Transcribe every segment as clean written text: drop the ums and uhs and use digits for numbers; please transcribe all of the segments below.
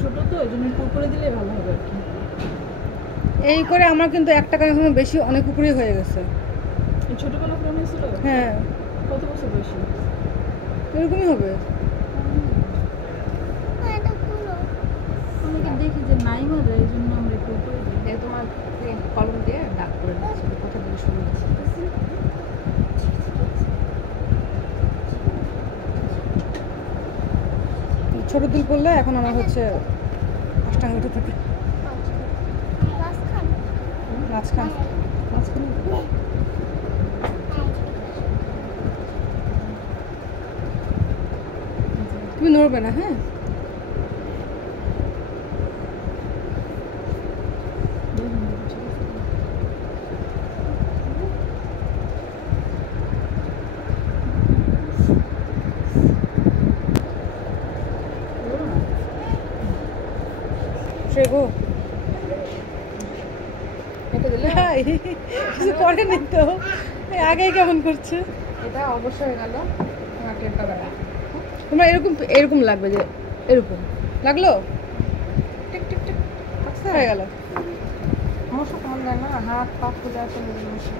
ছোট তো এই জন্য কুকুরে দিলে ভালো হবে আর কি। এই করে আমার কিন্তু 1 টাকা এখন বেশি অনেক কুকুরই হয়ে গেছে। এই ছোটবেলা ফোন হয়েছিল? হ্যাঁ। কত বছর বয়সী? এরকমই হবে। অনেকে দেখি যে নাই মারে, এই জন্য আমরা একটু করে দিই। তোমার কলম দিয়ে দাগ করে দিচ্ছি, কথাগুলো শুনে দিচ্ছি। ছোট দিল পড়লে এখন আমার হচ্ছে অষ্টাঙ্গ উঠে থাকে। মাঝখান তুমি নড়বে না, হ্যাঁ? গো এটা দিলে কিছু করেনি তো, আগে কেমন করছে। এটা অবশ্য হয়ে গেল একটা বেলা। তোমার এরকম লাগবে, যে এরকম লাগলো, টিক টিক টিক হয়ে গেল। মশা কমন যায় না, হাত পা ফুলে চলে গেল মশা।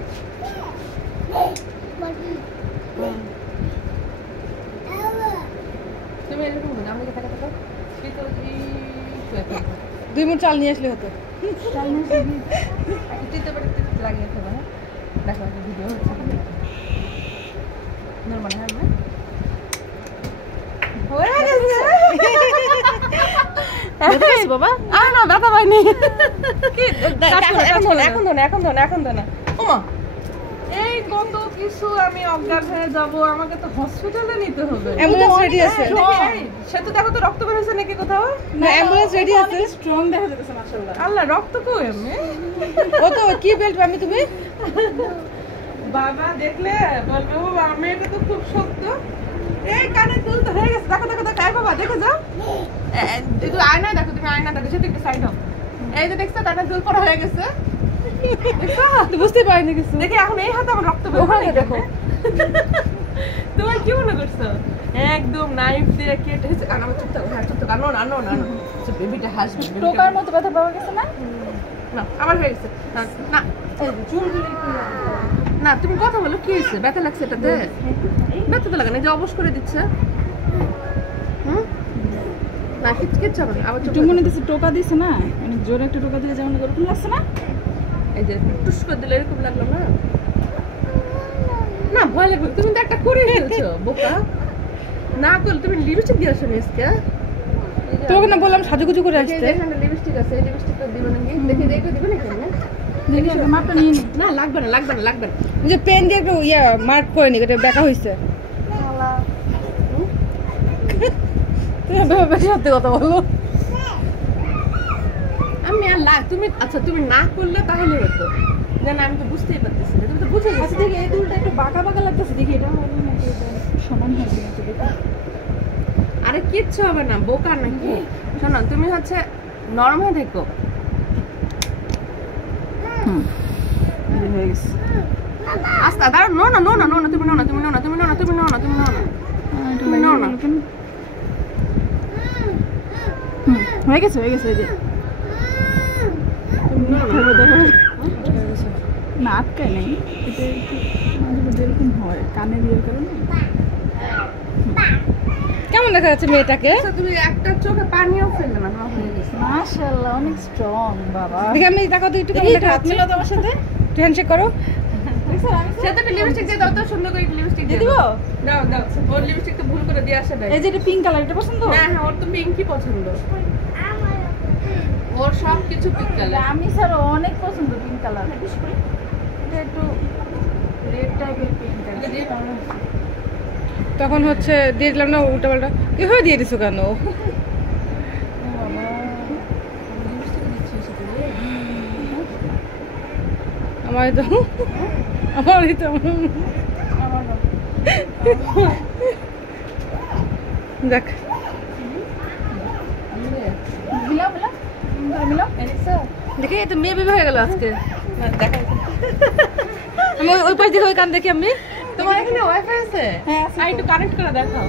তুমি এরকম করো, আমি দেখা দেখা 2 মুঠ চাল নিয়ে আসলে হতো। লাগিয়ে দেবো। হ্যাঁ দেখো ভিডিও হচ্ছে নর্মাল। হ্যাঁ বাবা না ব্যথা পাইনি। এখন ধরে ওমা এই কত কিছু, আমি অজ্ঞান হয়ে যাব, আমাকে তো হসপিটালে নিতে হবে। অ্যাম্বুলেন্স রেডি আছে। সে তো দেখো তো রক্ত বের হয়েছে নাকি কোথাও? না, অ্যাম্বুলেন্স রেডি আছে। স্ট্রং দেখা যাচ্ছে মাশাআল্লাহ। আল্লাহ রক্ত কই এমনি? ও তো কি বেল্ট আমি তুমি বাবা দেখলে বলবে ও আমি, এটা তো খুব শক্ত। এই কানে দুল তো হয়ে গেছে, দেখো দেখো দেখো। এই বাবা দেখো যাও, একটু আয়না দেখো, তুমি আয়না দেখো, সেটা একটু সাইড হও। এই যে দেখছো কানে দুল পড়া হয়ে গেছে, দেখছো? বুঝতে পারিনি কিছু। দেখি এখন এই হাতে আমার রক্ত বের হচ্ছে দেখো। তুমি কি মনে করছো একদম নাইফ দিয়ে কেটেছে? কান আমার চুপ থাকো, হ্যাঁ চুপ থাকো, আনো না আনো না বেবিটা হাসবে। টোকার মতো ব্যথা পাওয়া গেছে না? না আমার হয়ে গেছে। না এই যে চুলগুলো একটু না তুমি কথা বলো, কি হয়েছে? ব্যথা লাগছে এটাতে? ব্যথা তো লাগে না, যে অবশ করে দিচ্ছে। না কিচ্ছু হবে না। আবার একটু মনে দিচ্ছে টোকা দিছে না, অনেক জোরে একটা টোকা দিলে যেমন এরকম লাগছে না? এই যে টুস করে দিলে এরকম লাগলো না? না ভয় লাগবে, তুমি তো একটা করে ফেলছো বোকা। না করলে তুমি লিপস্টিক দিয়ে আসো আজকে। তোকে না বললাম সাজুগুজু করে আসতে। এখানে লিপস্টিক আছে, এই লিপস্টিকটা দিবে নাকি? দেখি দেখে দিবে নাকি? দেখি আগে মাপটা নিয়ে নি। না লাগবে না লাগবে না লাগবে না। যে পেন দিয়ে একটু মার্ক করে নি, এটা ব্যাকা হইছে। তুমি সত্যি কথা বলো। আমি আর তুমি আচ্ছা তুমি না করলে তাহলে হতো না, আমি তো বুঝতেই পারতেছি না, তুমি তো বুঝে গেছো। আচ্ছা দেখি এই দুলটা একটু বাঁকা বাঁকা লাগতেছে, দেখি এটা হবে নাকি এটা সমান হবে নাকি দেখি। আরে কিচ্ছু হবে না, বোকা নাকি? শোনো তুমি হচ্ছে নরম হয়ে দেখো। হয়ে গেছে। আস্তে দাঁড়া, নো না নো না নো না, তুমি নো না তুমি নো না তুমি নো না তুমি নো না তুমি নো না তুমি নো না। হয়ে গেছে হয়ে গেছে। এই যে না আটকায় নেই, এটা একটু মাঝে মধ্যে এরকম হয় কানে দিয়ে কারণে। কেমন দেখা যাচ্ছে মেয়েটাকে? তুমি একটা চোখে পানিও ফেললে না, হয়ে গেছে। মাশাআল্লাহ অনেক স্ট্রং বাবা। দেখি আমি দেখো তো একটু কেমন দেখা যাচ্ছে। মিলাও তোমার সাথে, একটু হ্যান্ডশেক করো। সে তো লিপস্টিক দিয়ে দাও তো, সুন্দর করে লিপস্টিক দিয়ে দিব। দাও দাও। ওর লিপস্টিক তো ভুল করে দিয়ে আসে না। এই যে এটা পিঙ্ক কালার, এটা পছন্দ? হ্যাঁ হ্যাঁ, ওর তো পিঙ্কই পছন্দ, ওর সব কিছু পিঙ্ক কালার। আমি স্যার অনেক পছন্দ পিঙ্ক কালার। এটা একটু রেড টাইপের পিঙ্ক কালার। তখন হচ্ছে দিয়ে দিলাম না উল্টা পাল্টা, এভাবে দিয়ে দিছো কেন? আমার তো দেখ দেখি তো মেয়ে বেবি হয়ে গেল আজকে। আমি ওই পাশ দিয়ে ওই কান দেখি আমি। তোমার এখানে ওয়াইফাই আছে? হ্যাঁ, একটু কানেক্ট করে দেখাও।